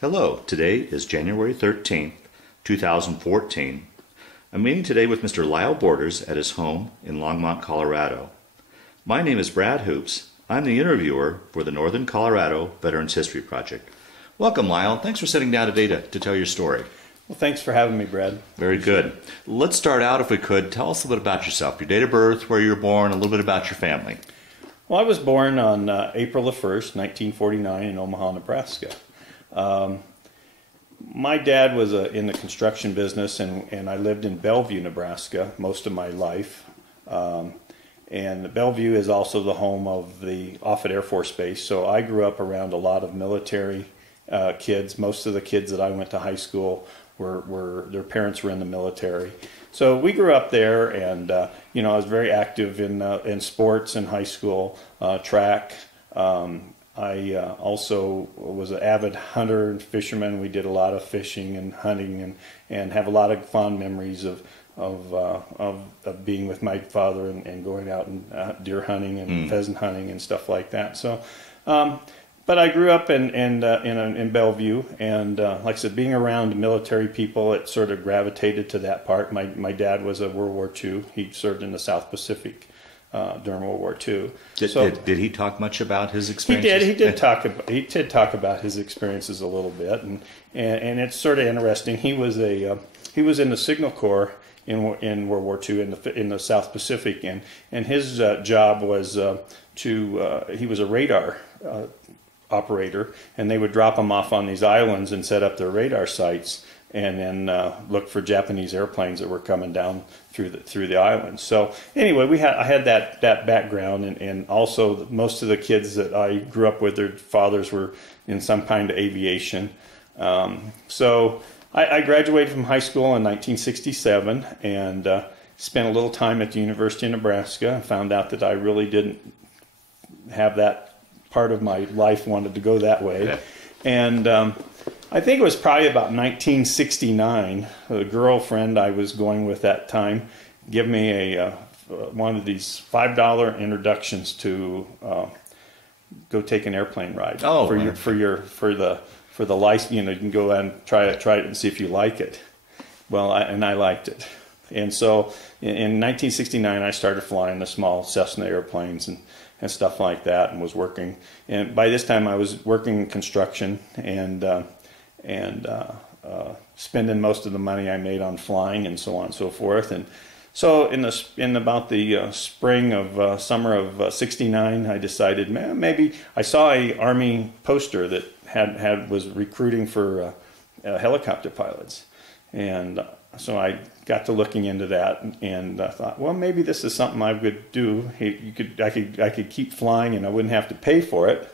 Hello, today is January 13th, 2014. I'm meeting today with Mr. Lyle Borders at his home in Longmont, Colorado. My name is Brad Hoops. I'm the interviewer for the Northern Colorado Veterans History Project. Welcome, Lyle. Thanks for sitting down today to tell your story. Well, thanks for having me, Brad. Very good. Let's start out, if we could. Tell us a little bit about yourself, your date of birth, where you were born, a little bit about your family. Well, I was born on April the 1st, 1949 in Omaha, Nebraska. My dad was in the construction business, and I lived in Bellevue, Nebraska most of my life. And Bellevue is also the home of the Offutt Air Force Base, so I grew up around a lot of military kids. Most of the kids that I went to high school their parents were in the military. So we grew up there, and I was very active in sports in high school, track. I also was an avid hunter and fisherman. We did a lot of fishing and hunting, and have a lot of fond memories of being with my father and going out and deer hunting and pheasant hunting and stuff like that. So, but I grew up in Bellevue, and like I said, being around military people, it sort of gravitated to that part. My dad was a World War II. He served in the South Pacific during World War II. Did he talk much about his experiences? He did talk about his experiences a little bit, and it's sort of interesting. He was in the Signal Corps in World War II in the South Pacific, and his job was he was a radar operator, and they would drop him off on these islands and set up their radar sites, and then look for Japanese airplanes that were coming down through the islands. So anyway, I had that background, and also most of the kids that I grew up with, their fathers were in some kind of aviation. So I graduated from high school in 1967, and spent a little time at the University of Nebraska, and found out that I really didn't have that part of my life wanted to go that way. Yeah. And I think it was probably about 1969, a girlfriend I was going with that time gave me one of these $5 introductions to go take an airplane ride. Oh, for the license. You can go and try it and see if you like it. Well, I liked it, and so in 1969 I started flying the small Cessna airplanes and stuff like that, and was working. And by this time I was working in construction and spending most of the money I made on flying and so on and so forth. And so in about the summer of '69, I decided maybe I saw a Army poster that was recruiting for helicopter pilots, and so I got to looking into that, and I thought, well, maybe this is something I would do. I could keep flying, and I wouldn't have to pay for it.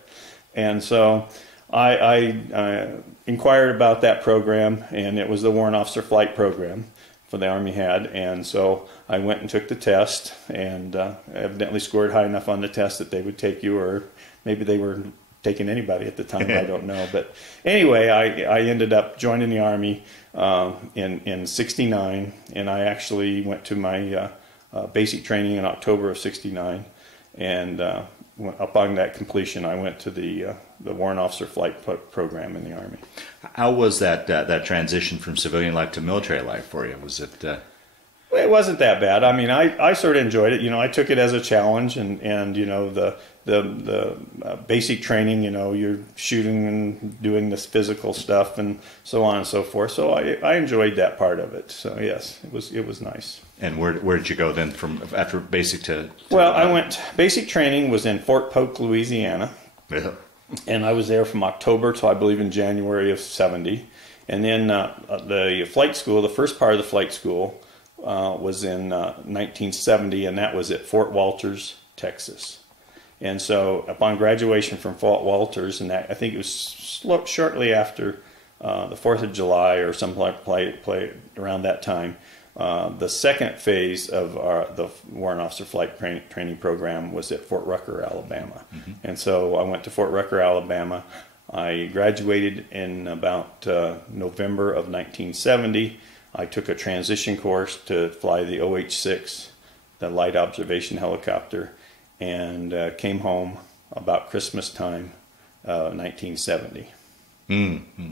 And so I inquired about that program, and it was the Warrant Officer Flight Program for the Army had. And so I went and took the test, and evidently scored high enough on the test that they would take you, or maybe they were taking anybody at the time, I don't know. But anyway, I ended up joining the Army in '69, and I actually went to my basic training in October of '69, and upon that completion, I went to the Warrant Officer Flight Program in the Army. How was that transition from civilian life to military life for you? Was it? Well, it wasn't that bad. I mean, I sort of enjoyed it. I took it as a challenge, and the basic training. You're shooting and doing this physical stuff and so on and so forth. So I enjoyed that part of it. So yes, it was nice. And where did you go then from after basic to well, I went basic training was in Fort Polk, Louisiana. Yeah. And I was there from October to I believe in January of '70. And then the flight school, the first part of the flight school was in 1970, and that was at Fort Walters, Texas. And so upon graduation from Fort Walters, and I think it was shortly after the 4th of July or some play around that time, the second phase of the Warrant Officer Flight Training Program was at Fort Rucker, Alabama. Mm-hmm. And so I went to Fort Rucker, Alabama. I graduated in about November of 1970. I took a transition course to fly the OH-6, the light observation helicopter, and came home about Christmas time, 1970. Mm-hmm.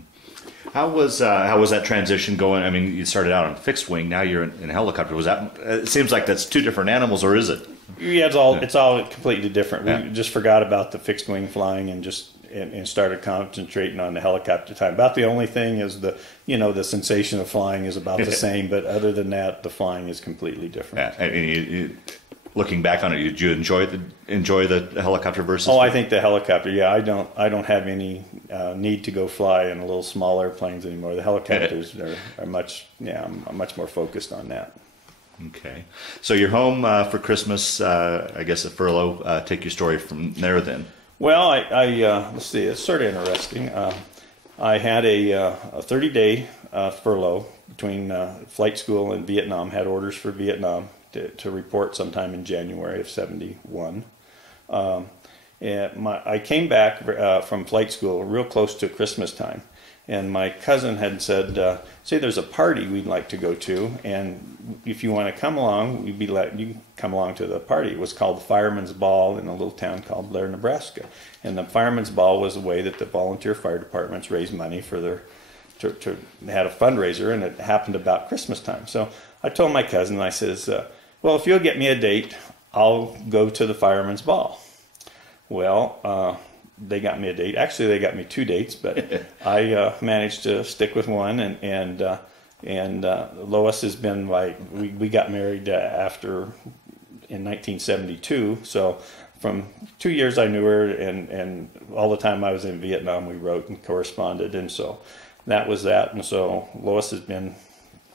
How was that transition going? I mean, you started out on fixed wing. Now you're in a helicopter. Was that? It seems like that's two different animals, or is it? Yeah, it's all completely different. We just forgot about the fixed wing flying and started concentrating on the helicopter time. About the only thing is the sensation of flying is about the same, but other than that, the flying is completely different. Yeah. And looking back on it, did you enjoy the helicopter versus? Oh, I think the helicopter. Yeah, I don't have any need to go fly in a little small airplanes anymore. The helicopters are much. Yeah, I'm much more focused on that. Okay, so you're home for Christmas. I guess a furlough. Take your story from there then. Well, let's see. It's sort of interesting. I had a 30-day furlough between flight school and Vietnam. Had orders for Vietnam to report sometime in January of '71. I came back from flight school real close to Christmas time, and my cousin had said, "Say, there's a party we'd like to go to, and if you want to come along, you can come along to the party." It was called the Fireman's Ball in a little town called Blair, Nebraska, and the Fireman's Ball was a way that the volunteer fire departments raised money for they had a fundraiser, and it happened about Christmas time. So I told my cousin, I says, "Well, if you'll get me a date, I'll go to the Fireman's Ball." Well, they got me a date. Actually, they got me 2 dates, but I managed to stick with one. And Lois has been we got married in 1972. So from 2 years I knew her, and all the time I was in Vietnam, we wrote and corresponded, and so that was that. And so Lois has been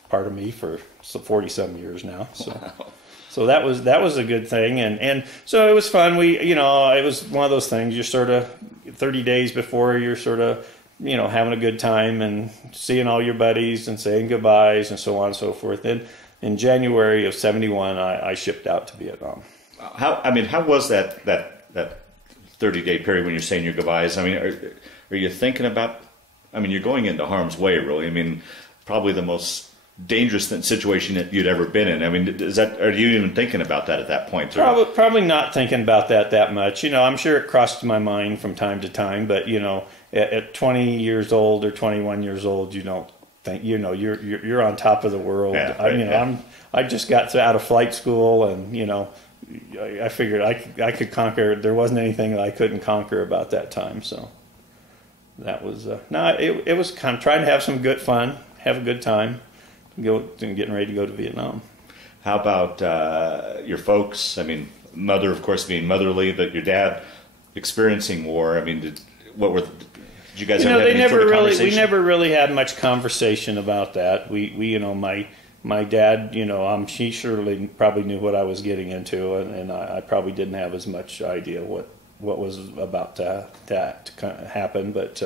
part of me for 40-some years now. So. Wow. So that was a good thing, and so it was fun. It was one of those things. You're sort of 30 days before you're sort of having a good time and seeing all your buddies and saying goodbyes and so on and so forth. And in January of '71, I shipped out to Vietnam. How was that 30-day period when you're saying your goodbyes? I mean, are you thinking about? I mean, you're going into harm's way, really. I mean, probably the most dangerous situation that you'd ever been in. I mean, are you even thinking about that at that point? Probably not thinking about that much. I'm sure it crossed my mind from time to time, but at 20 years old or 21 years old, you don't think you're on top of the world. Yeah, I just got out of flight school, and I figured I could conquer. There wasn't anything that I couldn't conquer about that time. So that was it was kind of trying to have some good fun, have a good time. Getting ready to go to Vietnam. How about your folks? I mean, mother, of course, being motherly, but your dad experiencing war. I mean, did you guys have any sort of conversation? We never really had much conversation about that. We my dad, he surely probably knew what I was getting into, and I probably didn't have as much idea what was about to happen, but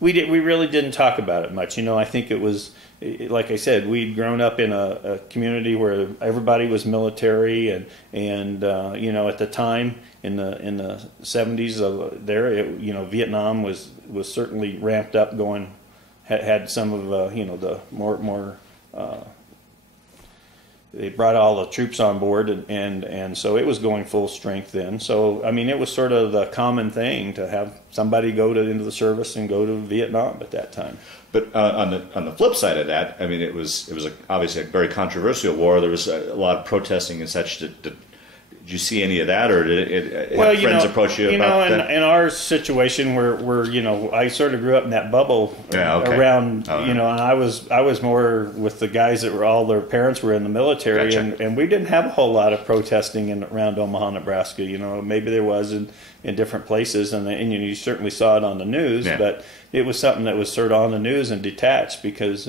we really didn't talk about it much. I think it was, like I said, we'd grown up in a community where everybody was military, and at the time in the 70s, Vietnam was certainly ramped up, had some of the more. They brought all the troops on board, and so it was going full strength then. So, I mean, it was sort of the common thing to have somebody into the service and go to Vietnam at that time. But on the flip side of that, I mean, it was obviously a very controversial war. There was a lot of protesting and such. Did you see any of that, or did have friends approach you about that? In our situation, where I sort of grew up in that bubble around, and I was more with the guys that were all their parents were in the military, Gotcha. and we didn't have a whole lot of protesting around Omaha, Nebraska. Maybe there was in different places, and you certainly saw it on the news, but it was something that was sort of on the news and detached because.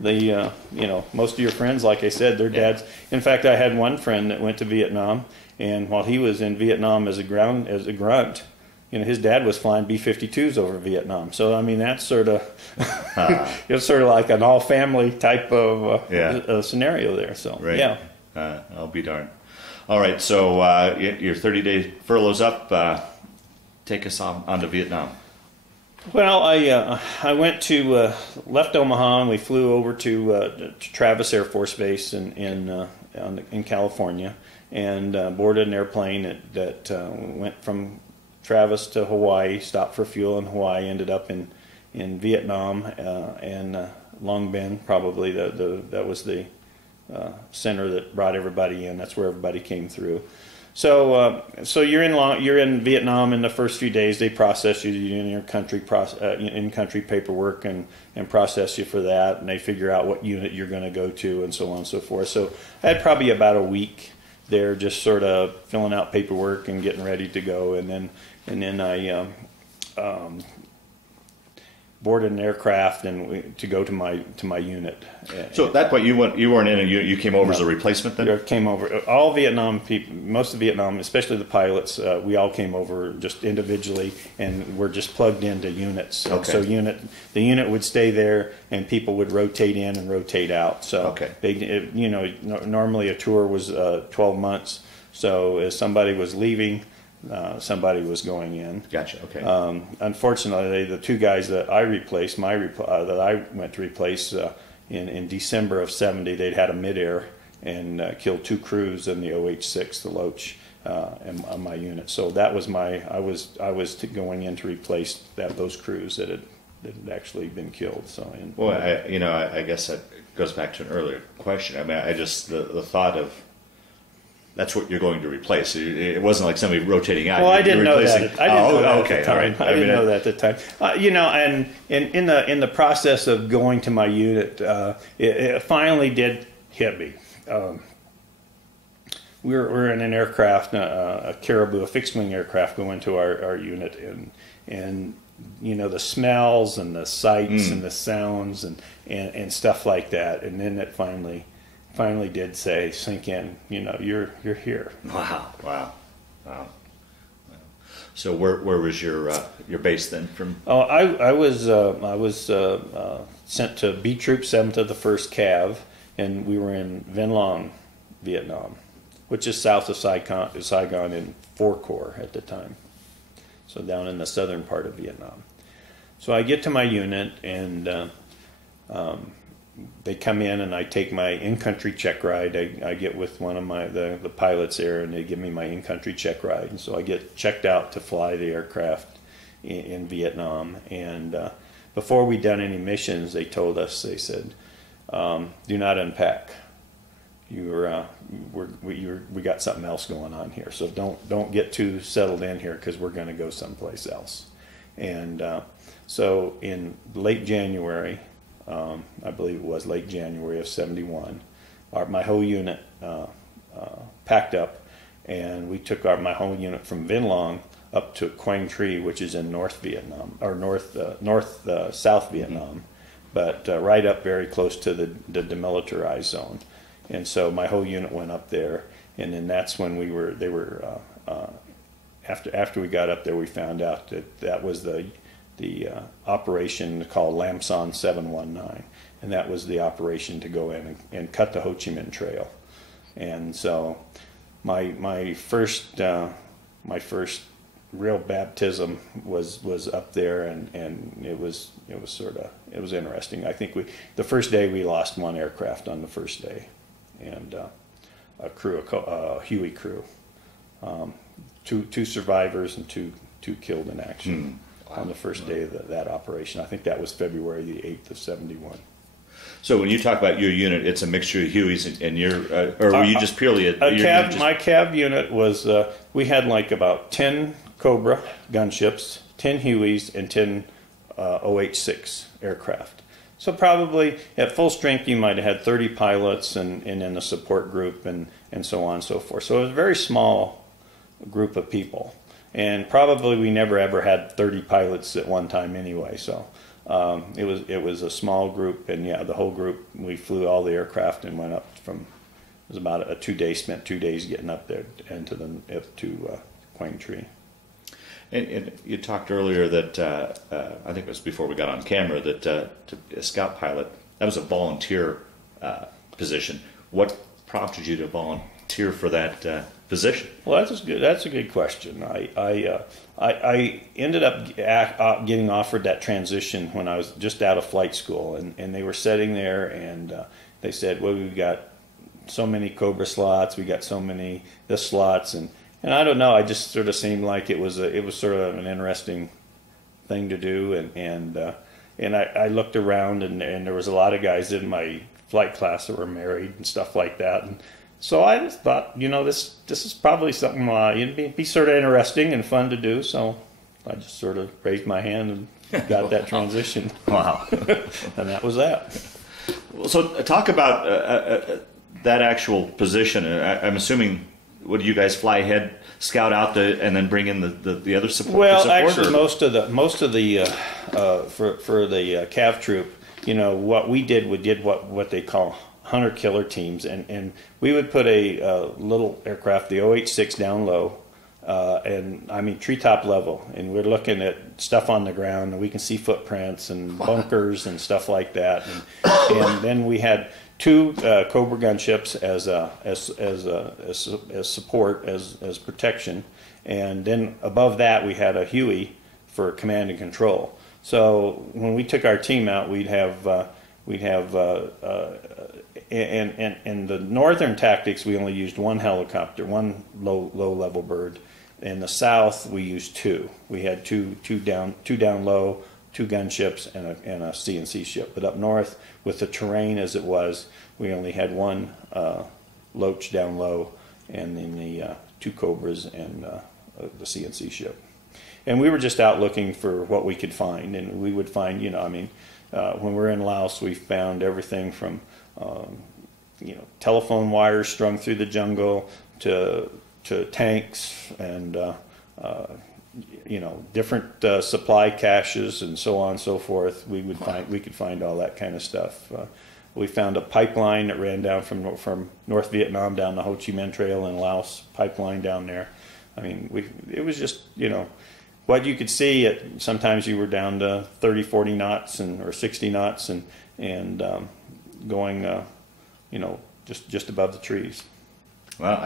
Most of your friends, like I said, their dads. In fact, I had one friend that went to Vietnam, and while he was in Vietnam as a grunt, his dad was flying B-52s over Vietnam. So I mean, that's sort of it was sort of like an all-family type of scenario there. So right. Yeah, I'll be darned. All right, so your 30-day furlough's up. Take us on to Vietnam. Well, I went to left Omaha, and we flew over to Travis Air Force Base in California, and boarded an airplane that went from Travis to Hawaii, stopped for fuel in Hawaii, ended up in in Vietnam and Long Binh, probably that was the center that brought everybody in. That's where everybody came through. So you're in Vietnam in the first few days. They process you in your country in-country paperwork and process you for that, and they figure out what unit you're going to go to and so on and so forth. So I had probably about a week there, just sort of filling out paperwork and getting ready to go, and then I boarded an aircraft and to go to my unit. So at that point, you weren't in a unit. You came over as a replacement then? I came over. All Vietnam people, most of Vietnam, especially the pilots, we all came over just individually, and we're just plugged into units. Okay. So the unit would stay there, and people would rotate in and rotate out. So okay. Normally a tour was 12 months. So if somebody was leaving, somebody was going in. Gotcha. Okay. Unfortunately, the two guys that I replaced, that I went to replace in December of '70, they'd had a midair and killed two crews in the OH-6, the Loach, on my unit. So that was I was going in to replace those crews that had actually been killed. So I guess that goes back to an earlier question. I mean, the thought of that's what you're going to replace. It wasn't like somebody rotating out. Well, I didn't know that. I didn't know that at the time. All right. I didn't know that at the time. And in the process of going to my unit, it finally did hit me. We're in an aircraft, a Caribou, a fixed-wing aircraft, going to our unit, and the smells and the sights and the sounds and stuff like that, and then it finally did sink in. You're here. Wow. So where was your base then from? Oh, I was sent to B Troop 7th of the 1st Cav, and we were in Vinh Long, Vietnam, which is south of Saigon in 4 Corps at the time. So down in the southern part of Vietnam. So I get to my unit, and they come in, and I take my in-country check ride. I get with one of the pilots there, and they give me my in-country check ride. And so I get checked out to fly the aircraft in Vietnam. And before we'd done any missions, they told us, they said, "Do not unpack. We got something else going on here. So don't get too settled in here, because we're going to go someplace else." And so in late January. I believe it was late January of '71. My whole unit packed up, and we took my whole unit from Vinh Long up to Quang Tri, which is in North Vietnam, or South Vietnam, but right up very close to the demilitarized zone. And so my whole unit went up there, and then that's when after we got up there, we found out that was the operation called Lam Son 719, and that was the operation to go in and cut the Ho Chi Minh Trail. And so my first real baptism was up there, and it was interesting. I think the first day we lost one aircraft on the first day, and a Huey crew, two survivors and two killed in action. On the first day of that operation. I think that was February the 8th of '71. So when you talk about your unit, it's a mixture of Hueys and or were you just purely my Cav unit was, we had like about 10 Cobra gunships, 10 Hueys, and 10 OH-6 aircraft. So probably at full strength you might have had 30 pilots and in a support group and so on and so forth. So it was a very small group of people. And probably we never ever had 30 pilots at one time anyway. So it was a small group, and the whole group, we flew all the aircraft and went up from. It was about a 2 day. Spent 2 days getting up there and to Quang Tri. And you talked earlier that I think it was before we got on camera that a scout pilot, that was a volunteer position. What prompted you to volunteer for that position? Well, that's a good question. I ended up getting offered that transition when I was just out of flight school, and they were sitting there, and they said, "Well, we've got so many Cobra slots, we got so many this slots," and I don't know. I just sort of seemed like it was sort of an interesting thing to do, and I looked around, and there was a lot of guys in my flight class that were married and stuff like that. And so I just thought, this is probably something it'd be sort of interesting and fun to do. So I just sort of raised my hand and got that transition. Wow. And that was that. So talk about that actual position. I'm assuming, would you guys fly ahead, scout out and then bring in the other support? Well, actually, most of the for the Cav troop, what we did what they call hunter killer teams, and we would put a little aircraft, the OH-6, down low, and I mean treetop level, and we're looking at stuff on the ground, and we can see footprints and bunkers and stuff like that, and then we had two Cobra gunships as support, as protection, and then above that we had a Huey for command and control. So when we took our team out, we'd have in the northern tactics we only used one helicopter, one low level bird. In the south we used two. We had two down low, two gunships, and a CNC ship. But up north, with the terrain as it was, we only had one Loach down low, and then the two Cobras and the CNC ship. And we were just out looking for what we could find, and we would find, when we were in Laos, we found everything from, telephone wires strung through the jungle to tanks and, different supply caches and so on and so forth. We could find all that kind of stuff. We found a pipeline that ran down from North Vietnam down the Ho Chi Minh Trail in Laos, pipeline down there. I mean, it was just, what you could see. Sometimes you were down to 30, 40 knots or 60 knots and going, just above the trees. Well,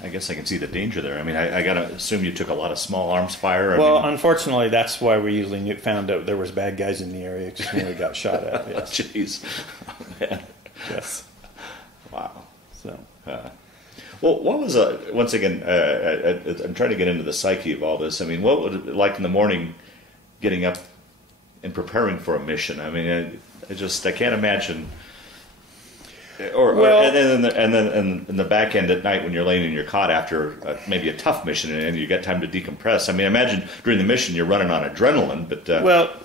I guess I can see the danger there. I mean, I got to assume you took a lot of small arms fire. Unfortunately, that's why we usually found out there was bad guys in the area, just when we got shot at. Yes. Jeez. Oh, man. Yes. Wow. So. Well, what was once again? I'm trying to get into the psyche of all this. I mean, what would it be like in the morning, getting up and preparing for a mission? I mean, I can't imagine. And then in the back end at night when you're laying in your cot after maybe a tough mission and you get time to decompress. I mean, imagine during the mission you're running on adrenaline, but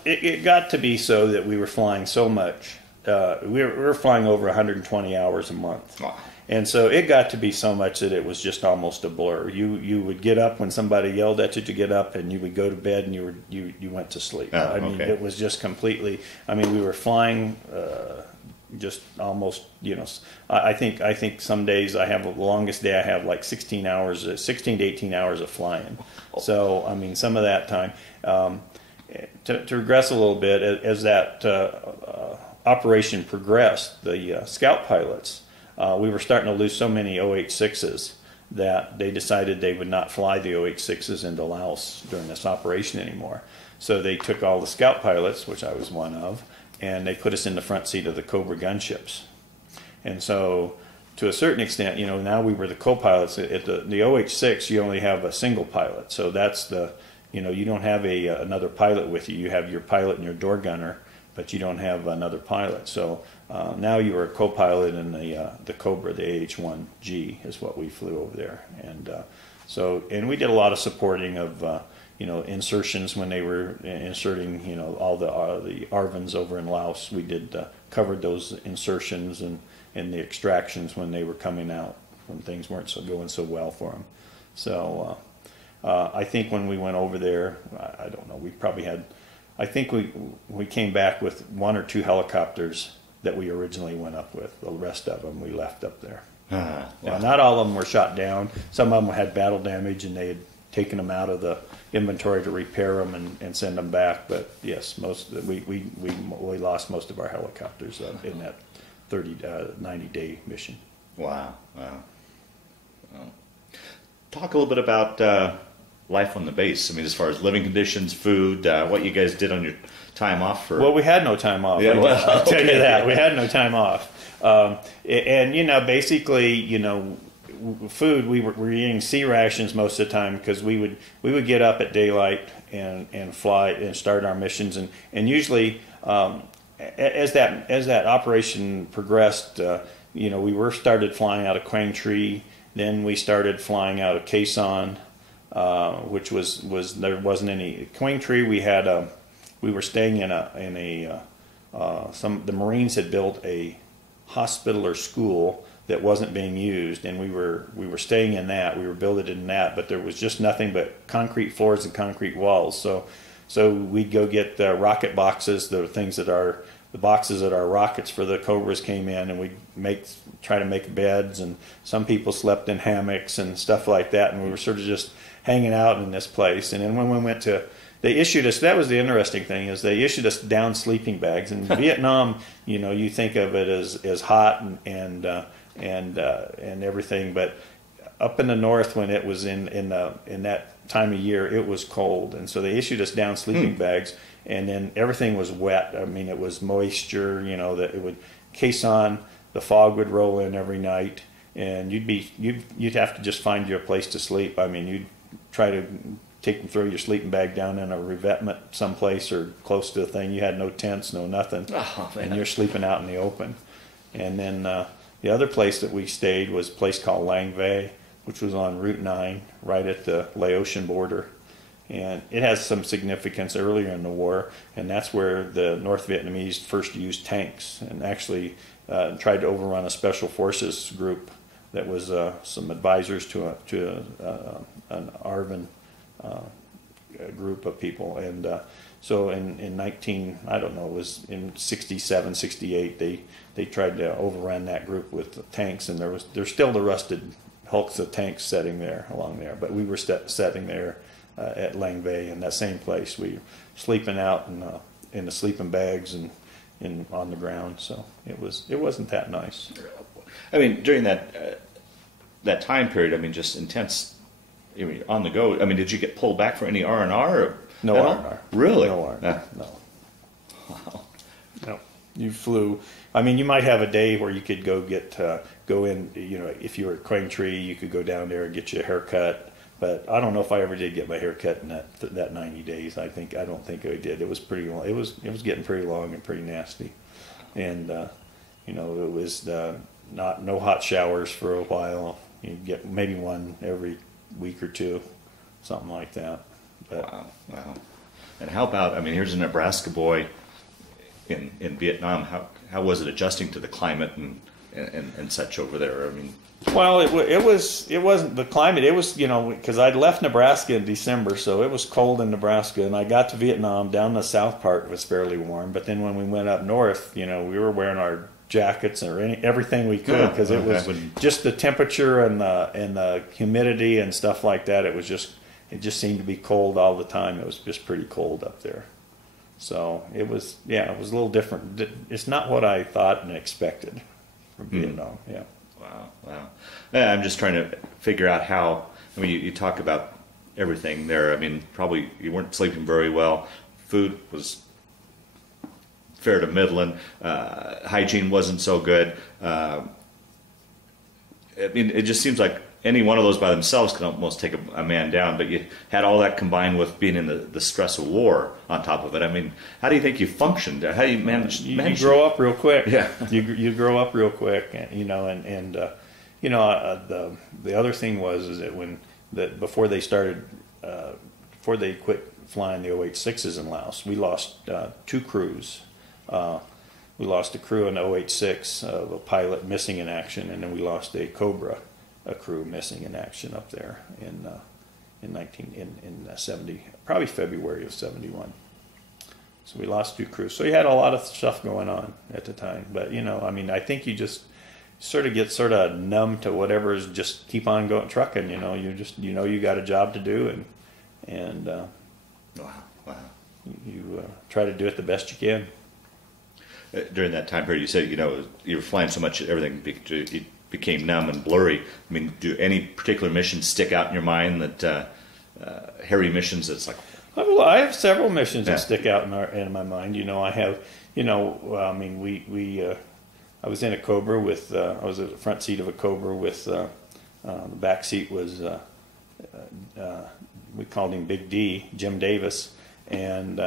it got to be so that we were flying so much. We were flying over 120 hours a month. Oh. And so it got to be so much that it was just almost a blur. You would get up when somebody yelled at you to get up, and you would go to bed, and you went to sleep. I mean, it was just completely. I mean, we were flying just almost. I think some days I have the longest day I have like 16 to 18 hours of flying. So I mean, some of that time. To regress a little bit, as that operation progressed, the scout pilots. We were starting to lose so many OH-6s that they decided they would not fly the OH-6s into Laos during this operation anymore. So they took all the scout pilots, which I was one of, and they put us in the front seat of the Cobra gunships. And so to a certain extent, now we were the co-pilots. At the OH-6, you only have a single pilot. So that's you don't have another pilot with you. You have your pilot and your door gunner, but you don't have another pilot. So now you are a co-pilot in the Cobra, the AH-1G is what we flew over there, and we did a lot of supporting of insertions when they were inserting all the ARVNs over in Laos. We did covered those insertions and the extractions when they were coming out, when things weren't going so well for them. So I think when we went over there, I don't know, we probably had. I think we came back with one or two helicopters that we originally went up with. The rest of them we left up there. Now, not all of them were shot down. Some of them had battle damage, and they had taken them out of the inventory to repair them and send them back. But yes, we lost most of our helicopters in that 90-day mission. Wow. Talk a little bit about life on the base. I mean, as far as living conditions, food, what you guys did on your time off. Well, we had no time off. Yeah, I'll tell you that. We had no time off. And basically, food, we were eating sea rations most of the time, because we would get up at daylight and fly and start our missions. And usually As that operation progressed, we started flying out of Quang Tri. Then we started flying out of Quezon Son, which was there wasn't any Quang Tri. We were staying in the Marines had built a hospital or school that wasn't being used, and we were staying in that. We were building in that, but there was just nothing but concrete floors and concrete walls. So we'd go get the rocket boxes, the boxes that our rockets for the Cobras came in, and we'd try to make beds, and some people slept in hammocks and stuff like that, and we were sort of just hanging out in this place. And then when we went to, they issued us, that was the interesting thing, is they issued us down sleeping bags. In Vietnam, you think of it as hot and everything, but up in the north, when it was in that time of year, it was cold, and so they issued us down sleeping bags, and then everything was wet. I mean, it was moisture. That it would Quezon, the fog would roll in every night, and you'd have to just find you a place to sleep. I mean, you'd try to throw your sleeping bag down in a revetment someplace or close to the thing. You had no tents, no nothing, and you're sleeping out in the open. And then the other place that we stayed was a place called Lang Vay, which was on Route 9, right at the Laotian border. And it has some significance earlier in the war, and that's where the North Vietnamese first used tanks and actually tried to overrun a special forces group that was some advisors to an ARVN group of people. And so in it was in 67, 68, they tried to overrun that group with tanks, and there's still the rusted hulks of tanks sitting there along there. But we were sitting there at Lang Vay in that same place. We were sleeping out in the sleeping bags and on the ground. So it wasn't that nice. I mean, during that time period, I mean, just intense. I mean, on the go. I mean, did you get pulled back for any R&R? No R&R. Really? No R&R. No. Wow. No. You flew. I mean, you might have a day where you could go in. If you were at Quang Tri, you could go down there and get you a haircut. But I don't know if I ever did get my hair cut in that 90 days. I don't think I did. It was pretty long. It was getting pretty long and pretty nasty, and it was no hot showers for a while. You get maybe one every week or two, something like that. But, wow. And how about? I mean, here's a Nebraska boy in Vietnam. How was it adjusting to the climate and such over there? I mean. Well, it wasn't the climate. It was, because I'd left Nebraska in December, so it was cold in Nebraska, and I got to Vietnam. Down the south part was fairly warm, but then when we went up north, we were wearing our jackets or everything we could, because it was just the temperature and the humidity and stuff like that. It just seemed to be cold all the time. It was just pretty cold up there. So it was a little different. It's not what I thought and expected from Vietnam. Yeah. Wow. Yeah, I'm just trying to figure out how. I mean, you talk about everything there. I mean, probably you weren't sleeping very well. Food was fair to middling. Hygiene wasn't so good. I mean, it just seems like any one of those by themselves can almost take a man down. But you had all that combined with being in the stress of war on top of it. I mean, how do you think you functioned? How do you manage? You grow up real quick. Yeah, you grow up real quick, and the other thing was that before they quit flying the 086s in Laos, we lost 2 crews. We lost a crew in 086 of a pilot missing in action, and then we lost a Cobra, a crew missing in action up there in 70, probably February of 71. So we lost 2 crews. So you had a lot of stuff going on at the time. But I mean, I think you just sort of get numb to whatever is, just keep on going trucking. You got a job to do, and wow. You try to do it the best you can. During that time period, you said you were flying so much everything it became numb and blurry. I mean, do any particular missions stick out in your mind that hairy missions? That's like. I have several missions that stick out in my mind. I have. I mean, I was in a Cobra with. I was at the front seat of a Cobra with. The back seat was. We called him Big D, Jim Davis, and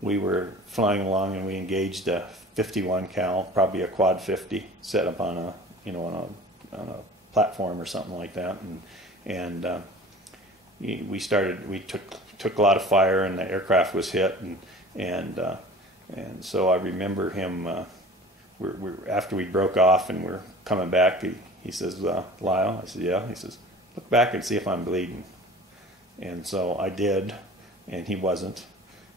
we were flying along and we engaged a 51 cal, probably a quad 50, set up on a on a platform or something like that, and we took a lot of fire, and the aircraft was hit, and so I remember him. After we broke off and we're coming back, he says, "Lyle," I said, "Yeah." He says, "Look back and see if I'm bleeding." And so I did, and he wasn't.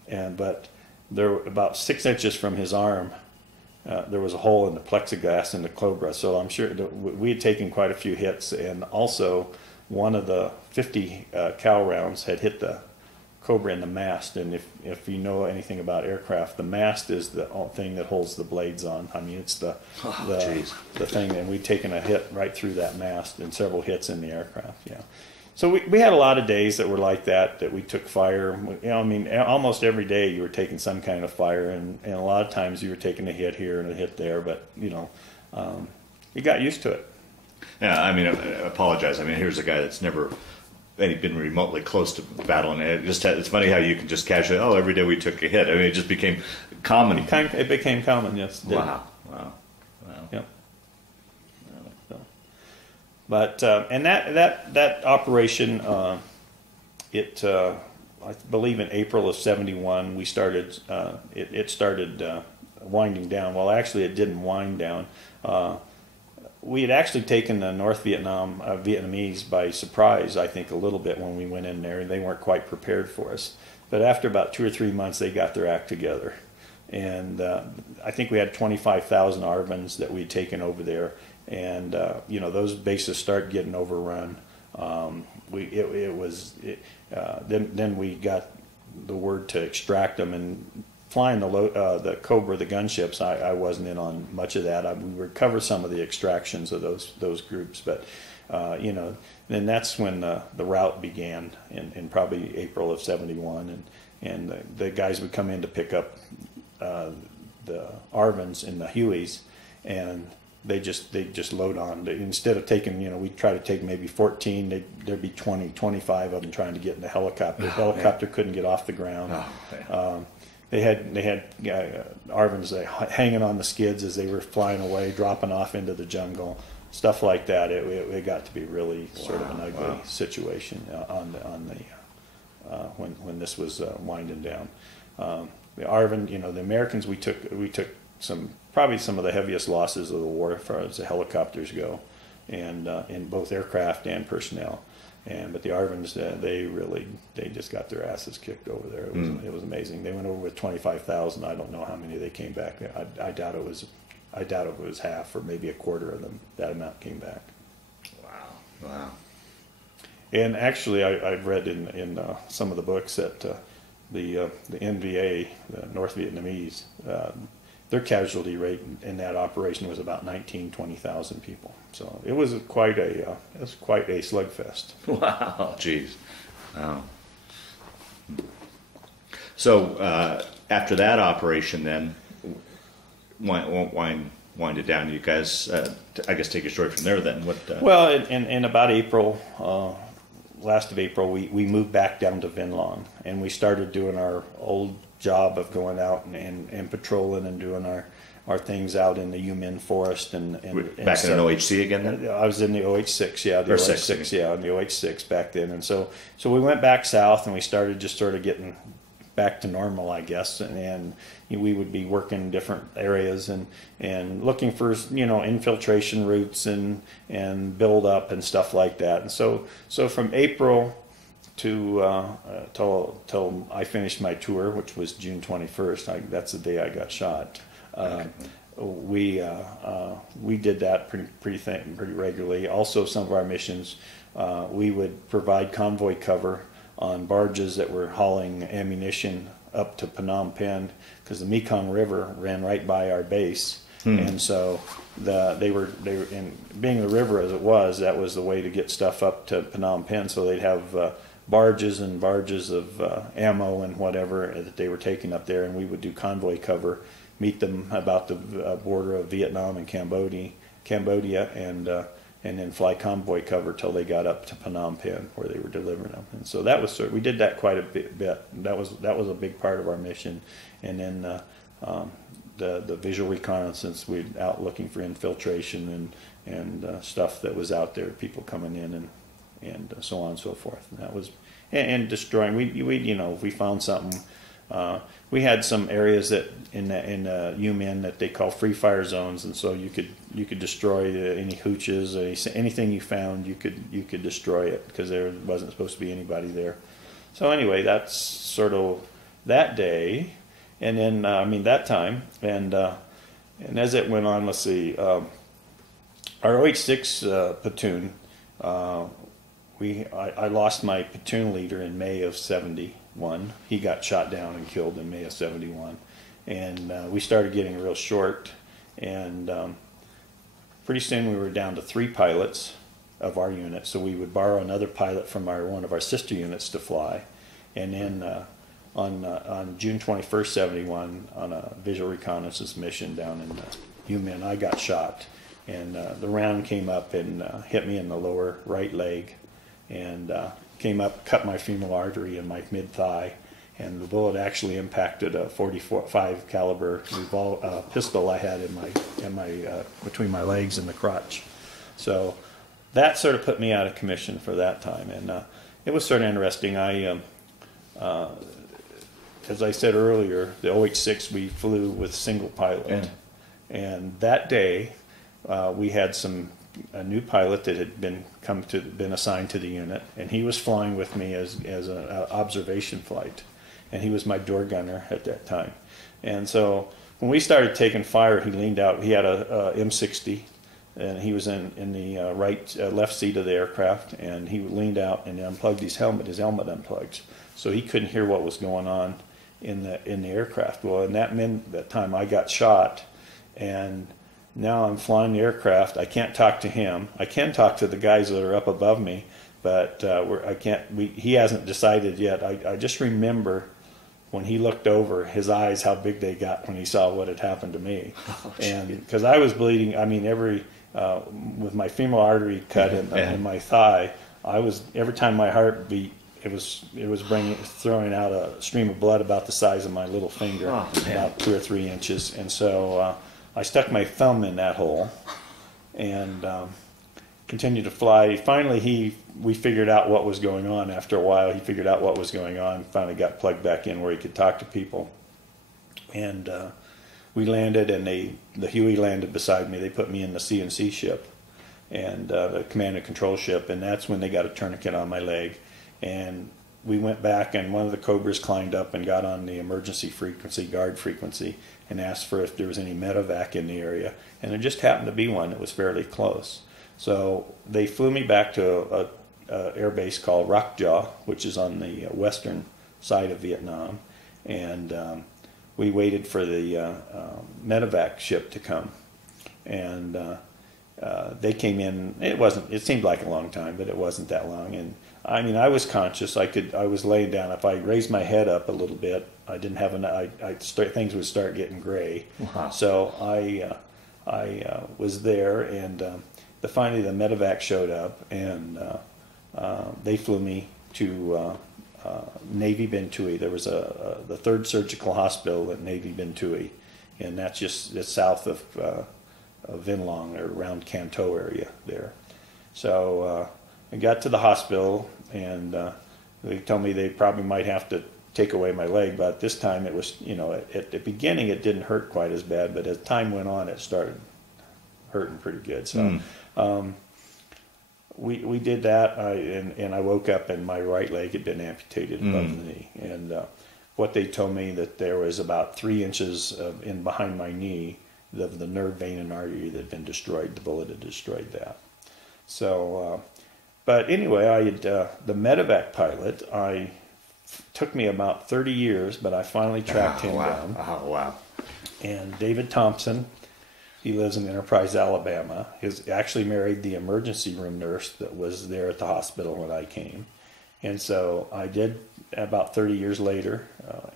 But there, about 6 inches from his arm, there was a hole in the plexiglass in the Cobra. So I'm sure we had taken quite a few hits, and also one of the 50 cal rounds had hit the Cobra in the mast. And if you know anything about aircraft, the mast is the thing that holds the blades on. I mean, it's the thing, and we'd taken a hit right through that mast, and several hits in the aircraft. Yeah. So we had a lot of days that were like that we took fire. I mean, almost every day you were taking some kind of fire, and a lot of times you were taking a hit here and a hit there, but, you got used to it. Yeah, I mean, I apologize. I mean, here's a guy that's never been remotely close to battle, and it's funny how you can just casually, every day we took a hit. I mean, it just became common. It became common, yes. Wow. Yep. But and that operation, I believe in April of '71 we started. It started winding down. Well, actually, it didn't wind down. We had actually taken the North Vietnamese by surprise, I think, a little bit when we went in there. They weren't quite prepared for us. But after about 2 or 3 months, they got their act together. And I think we had 25,000 ARVNs that we'd taken over there. And those bases start getting overrun. Then we got the word to extract them, and flying the Cobra, the gunships. I wasn't in on much of that. We would cover some of the extractions of those groups, but then that's when the rout began in probably April of '71, and the guys would come in to pick up the ARVNs in the Hueys, and they just load on. Instead of taking, we'd try to take maybe 14, there'd be 20, 25 of them trying to get in the helicopter. The helicopter couldn't get off the ground. They had ARVNs hanging on the skids as they were flying away, dropping off into the jungle, stuff like that. It got to be really sort of an ugly situation when this was winding down. The ARVN, the Americans, we took probably some of the heaviest losses of the war as far as the helicopters go, and in both aircraft and personnel. But the ARVNs, they just got their asses kicked over there. It was amazing. They went over with 25,000. I don't know how many they came back. I doubt it was half or maybe a quarter of them. That amount came back. Wow. And actually, I've read in some of the books that the NVA, the North Vietnamese, their casualty rate in that operation was about 20,000 people. So it was quite a slugfest. Wow, geez. Wow. So after that operation, then wind it down. You guys, I guess, take a story from there. Then what? Well, in about April, last of April, we moved back down to Vinh Long, and we started doing our old job of going out and patrolling and doing our things out in the U Minh forest and back in an OHC again then? I was in the OH-6, yeah, the OH-6, yeah, in the OH-6 back then, and so we went back south and we started just sort of getting back to normal, I guess, and we would be working different areas and looking for infiltration routes and build up and stuff like that, and so from April to till I finished my tour, which was June 21st. That's the day I got shot. We did that pretty regularly. Also, some of our missions, we would provide convoy cover on barges that were hauling ammunition up to Phnom Penh, because the Mekong River ran right by our base, and so they were in being the river as it was. That was the way to get stuff up to Phnom Penh. So they'd have barges and barges of ammo and whatever that they were taking up there, and we would do convoy cover, meet them about the border of Vietnam and Cambodia, and then fly convoy cover till they got up to Phnom Penh where they were delivering them. And so that was we did that quite a bit. That was a big part of our mission. And then the visual reconnaissance, we out looking for infiltration and stuff that was out there, people coming in and so on and so forth. And that was and destroying. We if we found something. We had some areas that in UMIN that they call free fire zones, and so you could destroy any hooches, anything you found, you could destroy it because there wasn't supposed to be anybody there. So anyway, that's sort of that day, and then that time, and as it went on, let's see, our OH-6 platoon, I lost my platoon leader in May of '71. He got shot down and killed in May of '71, and we started getting real short, and pretty soon we were down to 3 pilots of our unit, so we would borrow another pilot from one of our sister units to fly. And then on June 21st, '71, on a visual reconnaissance mission down in UMIN, I got shot, and the round came up and hit me in the lower right leg, and came up, cut my femoral artery in my mid-thigh, and the bullet actually impacted a .45 caliber pistol I had in my between my legs and the crotch. So that sort of put me out of commission for that time, and it was sort of interesting. As I said earlier, the OH-6 we flew with single pilot, and that day we had a new pilot that had been assigned to the unit, and he was flying with me as an observation flight, and he was my door gunner at that time. And so when we started taking fire, he leaned out. He had a M60, and he was in the left seat of the aircraft, and he leaned out and unplugged his helmet. His helmet unplugged, so he couldn't hear what was going on in the aircraft. Well, in that time I got shot, and now I'm flying the aircraft. I can't talk to him. I can talk to the guys that are up above me, but I can't. He hasn't decided yet. I just remember when he looked over, his eyes, how big they got when he saw what had happened to me, and because I was bleeding. I mean, with my femoral artery cut in my thigh, every time my heart beat, it was throwing out a stream of blood about the size of my little finger, about 2 or 3 inches, and so. I stuck my thumb in that hole and continued to fly. Finally, we figured out what was going on. After a while, he figured out what was going on, finally got plugged back in where he could talk to people. And we landed, and the Huey landed beside me. They put me in the CNC ship, and the command and control ship, and that's when they got a tourniquet on my leg. And we went back, and one of the Cobras climbed up and got on the emergency frequency, guard frequency, and asked for if there was any medevac in the area. And there just happened to be one that was fairly close. So they flew me back to a air base called Rock Jaw, which is on the western side of Vietnam. And we waited for the medevac ship to come. And they came in. It seemed like a long time, but it wasn't that long. And I mean, I was conscious. I was laying down. If I raised my head up a little bit, I didn't have things would start getting gray. Wow. So I was there, and finally the medevac showed up, and they flew me to Navy Binh Tui. There was the 3rd Surgical Hospital at Navy Binh Tui, and that's just south of Vinh Long, or around Canto area there. So I got to the hospital, and they told me they probably might have to take away my leg, but this time it was, at the beginning it didn't hurt quite as bad, but as time went on it started hurting pretty good. So we did that, and I woke up and my right leg had been amputated above the knee. And what they told me that there was about 3 inches behind my knee of the nerve, vein, and artery that had been destroyed. The bullet had destroyed that. So, but anyway, the medevac pilot, took me about 30 years, but I finally tracked him down. Oh, wow. And David Thompson, he lives in Enterprise, Alabama. He's actually married the emergency room nurse that was there at the hospital when I came. And so I did, about 30 years later,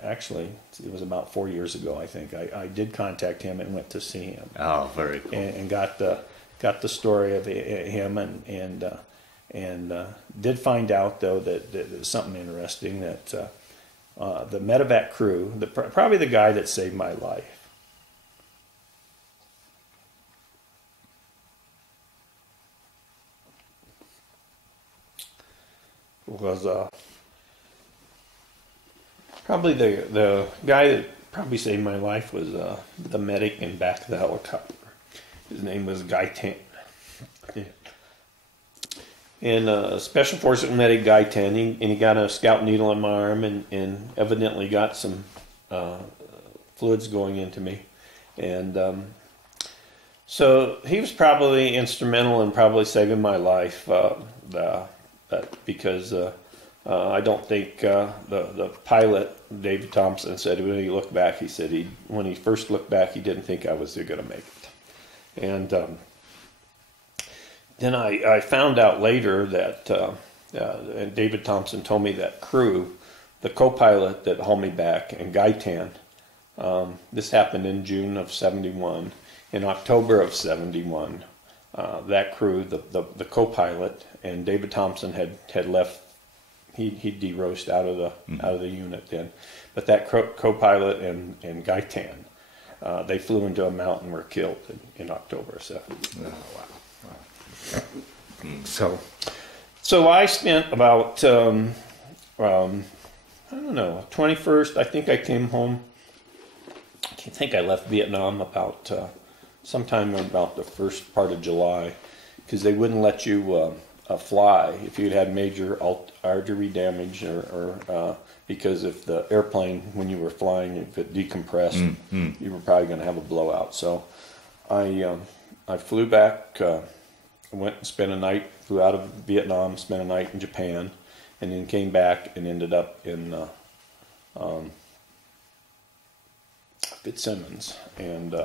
actually, it was about 4 years ago, I think, I did contact him and went to see him. Oh, very cool. And got got the story of him, and did find out though that there's something interesting, that the Medevac crew, probably the guy that saved my life, was probably the guy that probably saved my life was the medic in back of the helicopter. His name was Guy Tan. Yeah. And Special Forces medic Guy Tan, and he got a scout needle in my arm, and evidently got some fluids going into me. And so he was probably instrumental in probably saving my life, because I don't think the pilot, David Thompson, said when he looked back, he said when he first looked back, he didn't think I was going to make it. And then I found out later that, and David Thompson told me that crew, the co-pilot that hauled me back, and Guy Tan, this happened in June of '71. In October of '71, that crew, the co-pilot and David Thompson had left. He de-roaced out of the unit then, but that co-pilot and Guy Tan, they flew into a mountain, were killed in October of '71. Oh, wow. So I spent about I don't know, 21st. I think I came home. I think I left Vietnam about sometime about the first part of July, because they wouldn't let you fly if you'd had major artery damage, or because if the airplane, when you were flying, if it decompressed, you were probably going to have a blowout. So I flew back, went and spent a night, flew out of Vietnam, spent a night in Japan, and then came back and ended up in Fitzsimmons. And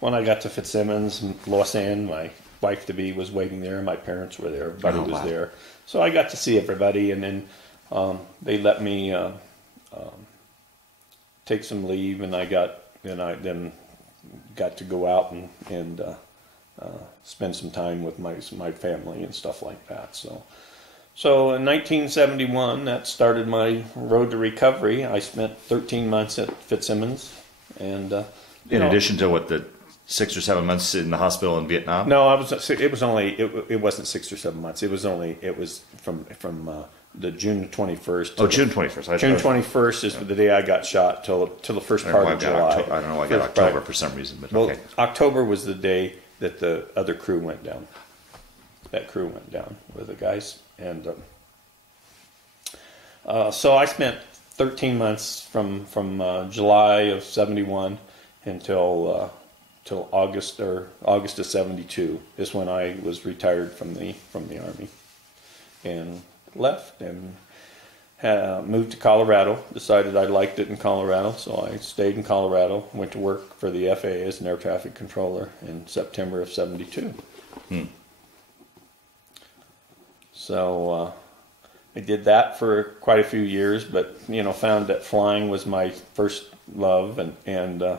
when I got to Fitzsimmons, Lois, my wife-to-be, was waiting there. My parents were there. Everybody was there. So I got to see everybody, and then they let me take some leave, and I then got to go out and spend some time with my family and stuff like that. So in 1971, that started my road to recovery. I spent 13 months at Fitzsimmons, and in addition to what, the 6 or 7 months in the hospital in Vietnam? No, it wasn't 6 or 7 months. It was from the June 21st. Oh, June 21st. June 21st is the day I got shot till the first part of July. I don't know why I got October for some reason, but okay. October was the day that the other crew went down. That crew went down with the guys, and so I spent 13 months from July of '71 until August of '72 is when I was retired from the Army, and left and moved to Colorado. Decided I liked it in Colorado, so I stayed in Colorado. Went to work for the FAA as an air traffic controller in September of '72. So I did that for quite a few years, but found that flying was my first love, and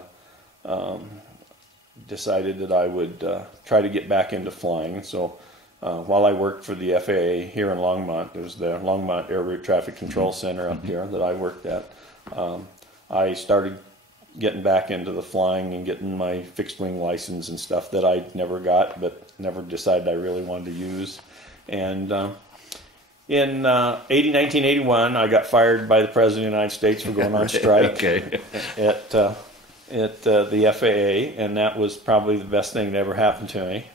decided that I would try to get back into flying. So while I worked for the FAA here in Longmont, there's the Longmont Air Route Traffic Control Center up here that I worked at. I started getting back into the flying and getting my fixed wing license and stuff that I never got, but never decided I really wanted to use. And in 1981, I got fired by the President of the United States for going on strike at the FAA, and that was probably the best thing that ever happened to me,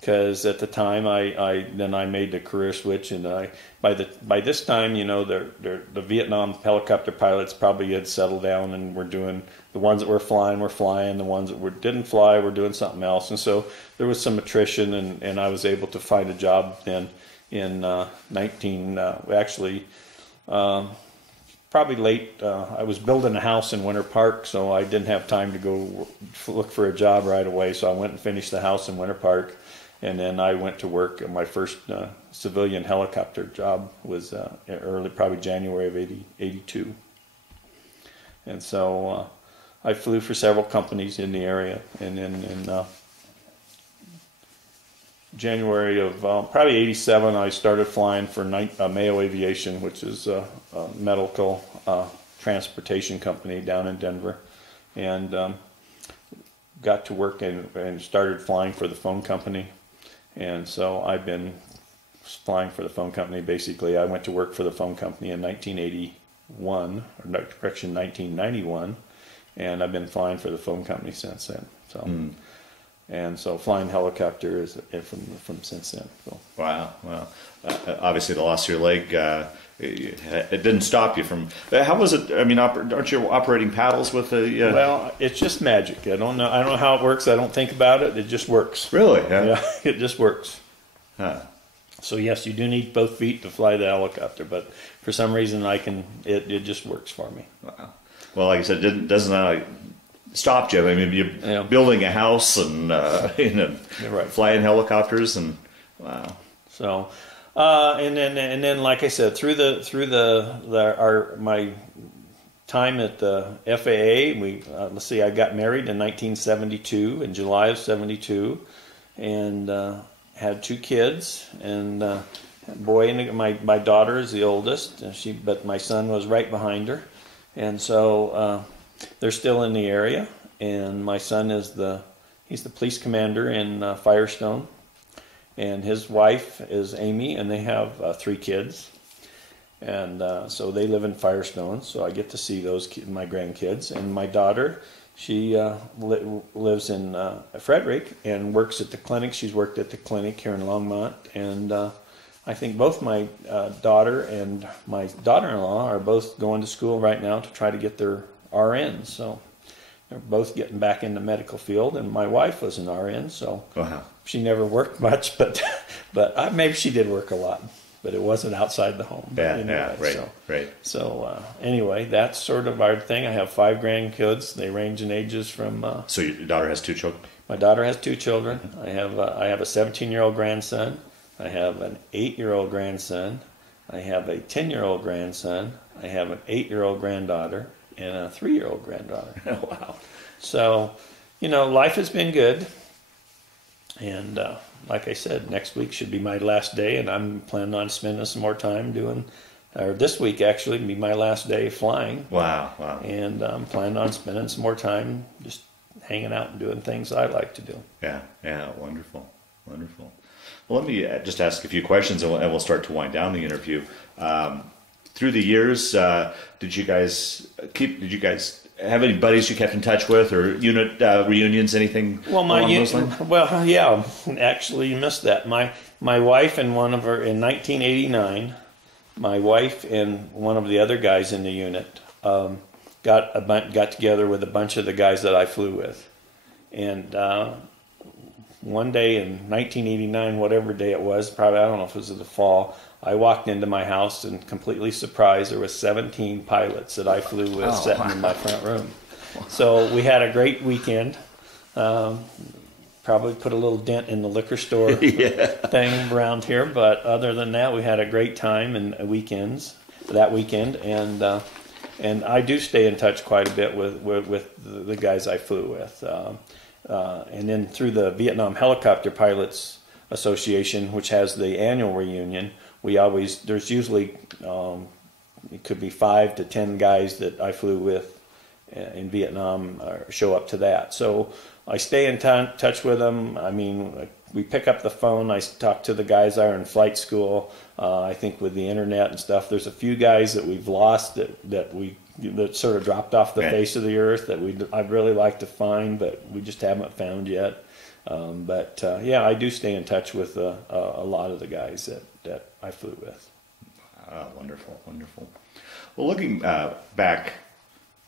because at the time I made the career switch, and by this time the Vietnam helicopter pilots probably had settled down and were doing, the ones that were flying, the ones that didn't fly were doing something else, and so there was some attrition, and I was able to find a job then in probably late. I was building a house in Winter Park, so I didn't have time to go look for a job right away. So I went and finished the house in Winter Park, and then I went to work. My first civilian helicopter job was probably January of '82. And so I flew for several companies in the area, and then January of probably '87, I started flying for Mayo Aviation, which is a medical transportation company down in Denver, and got to work and started flying for the phone company. And so I've been flying for the phone company. Basically, I went to work for the phone company in 1981, or correction, 1991, and I've been flying for the phone company since then. So, and so flying helicopter is from since then. So. Wow, wow. Obviously, the loss of your leg, it didn't stop you from. How was it? I mean, aren't you operating paddles with the? Well, it's just magic. I don't know how it works. I don't think about it. It just works. Really? Yeah, it just works. Huh. So yes, you do need both feet to fly the helicopter, but for some reason it just works for me. Wow. Well, like I said, it doesn't stop you. I mean, you're building a house and right. flying helicopters and wow. So, and then like I said, through my time at the FAA, let's see, I got married in 1972, in July of '72, and had 2 kids, and boy, and my daughter is the oldest, but my son was right behind her, and so they're still in the area, and my son he's the police commander in Firestone, and his wife is Amy, and they have 3 kids, and so they live in Firestone, so I get to see my grandkids, and my daughter, she lives in Frederick and works at the clinic. She's worked at the clinic here in Longmont, and I think both my daughter and my daughter-in-law are both going to school right now to try to get their RNs. So they're both getting back in the medical field, and my wife was an RN, so she never worked much, but maybe she did work a lot. But it wasn't outside the home. Right. So anyway, that's sort of our thing. I have 5 grandkids. They range in ages from. So your daughter has 2 children? My daughter has 2 children. I have a 17-year-old grandson. I have an 8-year-old grandson. I have a 10-year-old grandson. I have an 8-year-old granddaughter and a 3-year-old granddaughter. Wow. So, life has been good. And like I said, next week should be my last day, and I'm planning on spending some more time this week actually be my last day flying. Wow. And I'm planning on spending some more time just hanging out and doing things I like to do. Yeah, wonderful. Well, let me just ask a few questions, and we'll start to wind down the interview. Through the years, did you guys have any buddies you kept in touch with, or unit reunions, anything along those lines? Well, yeah, actually you missed that. My wife and one of her, in 1989, my wife and one of the other guys in the unit got together with a bunch of the guys that I flew with. And one day in 1989, whatever day it was, probably, I don't know if it was in the fall, I walked into my house and completely surprised there was 17 pilots that I flew with sitting in my front room. So we had a great weekend. Probably put a little dent in the liquor store thing around here, but other than that, we had a great time and that weekend, and I do stay in touch quite a bit with the guys I flew with, and then through the Vietnam Helicopter Pilots Association, which has the annual reunion. There's usually, it could be 5 to 10 guys that I flew with in Vietnam show up to that. So I stay in touch with them. I mean, we pick up the phone. I talk to the guys that are in flight school. I think with the internet and stuff, there's a few guys that we've lost that sort of dropped off the face of the earth that I'd really like to find, but we just haven't found yet. I do stay in touch with a lot of the guys that I flew with. Wonderful. Well, looking back,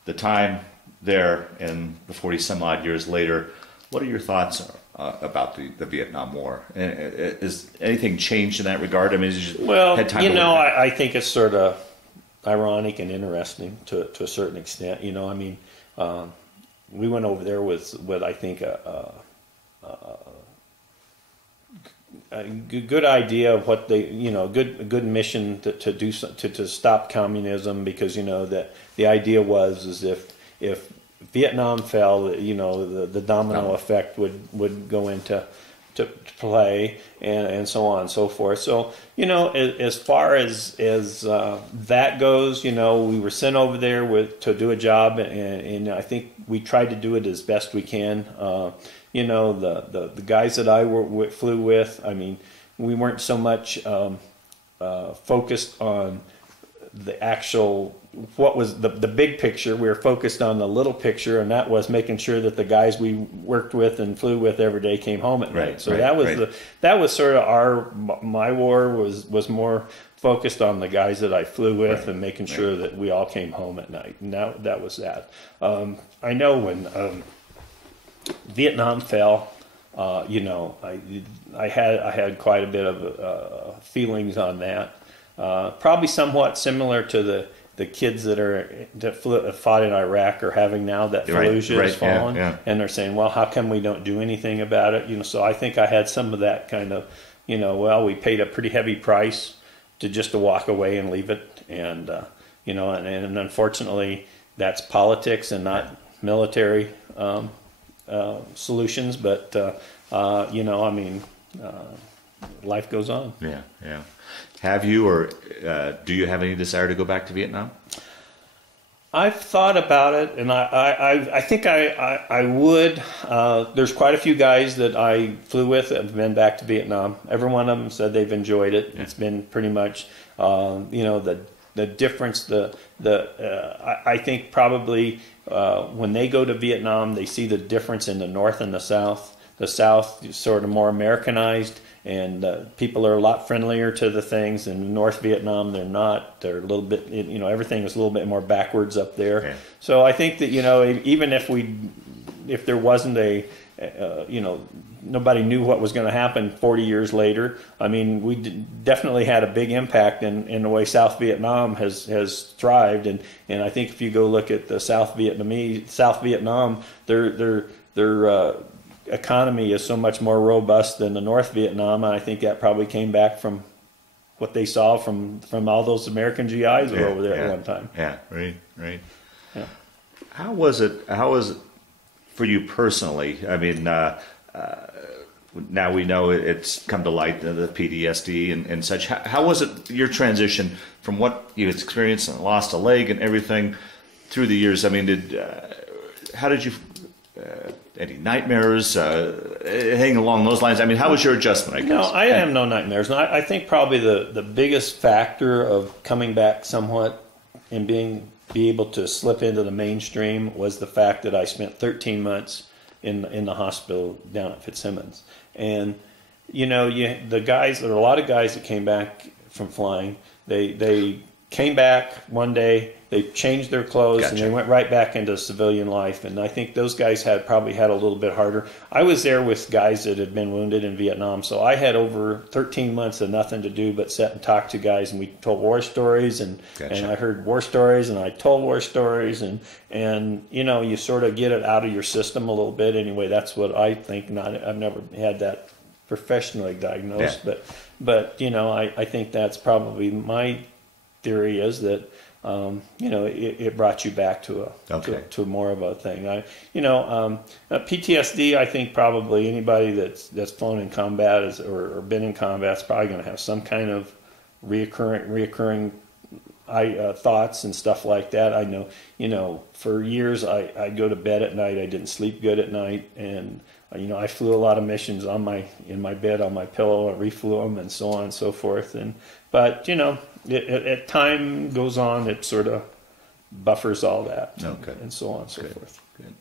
the time there and the 40 some odd years later, what are your thoughts about the Vietnam War? Is anything changed in that regard? I mean, had time I think it's sort of ironic and interesting to a certain extent. I mean, we went over there with I think a good idea of what they, a good mission to do to stop communism, because that the idea was if Vietnam fell, the domino effect would go into to play, and so on and so forth. So, as far as that goes, we were sent over there to do a job, and I think we tried to do it as best we can. The guys that I flew with, I mean, we weren't so much focused on the actual, what was the big picture. We were focused on the little picture, and that was making sure that the guys we worked with and flew with every day came home at night. So that was sort of my war was more focused on the guys that I flew with and making sure that we all came home at night. And that was that. I know when Vietnam fell, I had quite a bit of feelings on that. Probably somewhat similar to the kids that fought in Iraq are having now that Fallujah has fallen, and they're saying, well, how come we don't do anything about it? So I think I had some of that kind of, well, we paid a pretty heavy price to walk away and leave it, and and unfortunately that's politics and not military solutions, but life goes on. Yeah. Have you, or do you have any desire to go back to Vietnam? I've thought about it, and I think I would. There's quite a few guys that I flew with that have been back to Vietnam. Every one of them said they've enjoyed it. Yeah. It's been pretty much, the difference. I think probably when they go to Vietnam, they see the difference in the North and the South. The South is sort of more Americanized, and people are a lot friendlier to the things. In North Vietnam, they're not. They're a little bit, everything is a little bit more backwards up there. Yeah. So I think that, even if there wasn't nobody knew what was going to happen 40 years later. I mean, we definitely had a big impact in the way South Vietnam has thrived. And I think if you go look at the South Vietnam, their economy is so much more robust than the North Vietnam. And I think that probably came back from what they saw from all those American GIs that were over there at one time. Yeah, right. Yeah. How was it for you personally? I mean, now we know it's come to light, the PTSD and such. How was it, your transition from what you experienced and lost a leg and everything through the years? I mean, how did you, any nightmares, anything along those lines? I mean, how was your adjustment, I guess? No, I have no nightmares. And I think probably the biggest factor of coming back somewhat and be able to slip into the mainstream was the fact that I spent 13 months in the hospital down at Fitzsimmons. And, the guys, there are a lot of guys that came back from flying. They came back one day, they changed their clothes, and they went right back into civilian life. And I think those guys probably had a little bit harder. I was there with guys that had been wounded in Vietnam, so I had over 13 months of nothing to do but sit and talk to guys, and we told war stories, and I heard war stories, and I told war stories, and you sort of get it out of your system a little bit. Anyway, that's what I think. I've never had that professionally diagnosed, but I think that's probably my theory is that it brought you back to more of a thing. PTSD, I think probably anybody that's flown in combat or been in combat is probably going to have some kind of reoccurring thoughts and stuff like that. I know, for years I'd go to bed at night. I didn't sleep good at night, and I flew a lot of missions in my bed on my pillow. I reflew them and so on and so forth. But as time goes on, it sort of buffers all that, and so on and so forth. Good.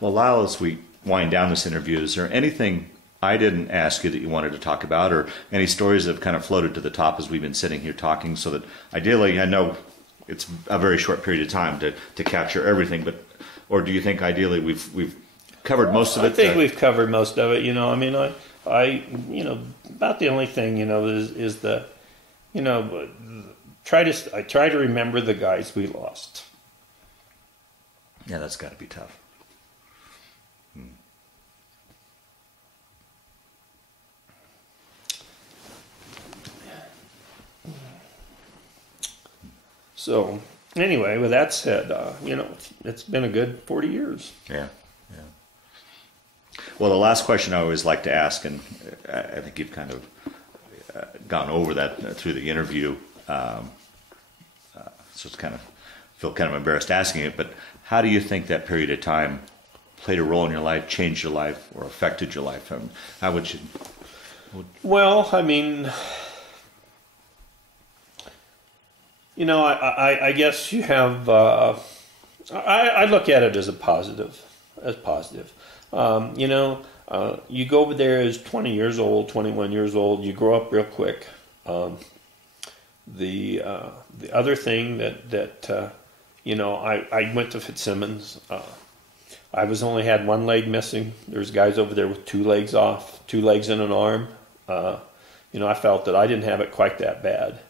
Well, Lyle, as we wind down this interview, is there anything I didn't ask you that you wanted to talk about, or any stories that have kind of floated to the top as we've been sitting here talking, so that ideally, I know it's a very short period of time to capture everything, or do you think ideally we've covered most of it? I think we've covered most of it. I about the only thing, is the, I try to remember the guys we lost. Yeah, that's got to be tough. So, anyway, with that said, it's been a good 40 years. Yeah. Well, the last question I always like to ask, and I think you've kind of gone over that through the interview, so it's feel kind of embarrassed asking it, but how do you think that period of time played a role in your life, changed your life, or affected your life? How would you... Well, I mean, you know, I guess you have, I look at it as positive. You know, you go over there as 20 years old, 21 years old, you grow up real quick. The other thing that you know, I went to Fitzsimmons. I only had one leg missing. There's guys over there with 2 legs off, 2 legs and an arm. You know, I felt that I didn't have it quite that bad.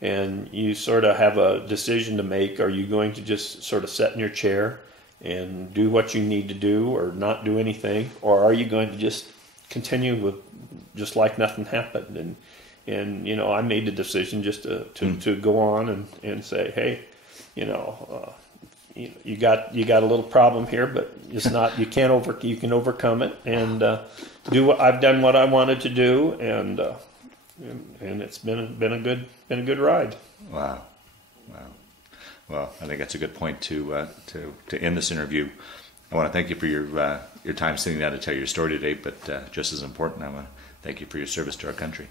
And you sort of have a decision to make. Are you going to just sort of sit in your chair and do what you need to do or not do anything? Or are you going to just continue with just like nothing happened? And you know, I made the decision just to go on and say, hey, you know, you got a little problem here, but it's not, you can overcome it, and I've done what I wanted to do, and it's been a good ride. Wow. Well, I think that's a good point to end this interview. I want to thank you for your time sitting down to tell your story today, but just as important, I want to thank you for your service to our country.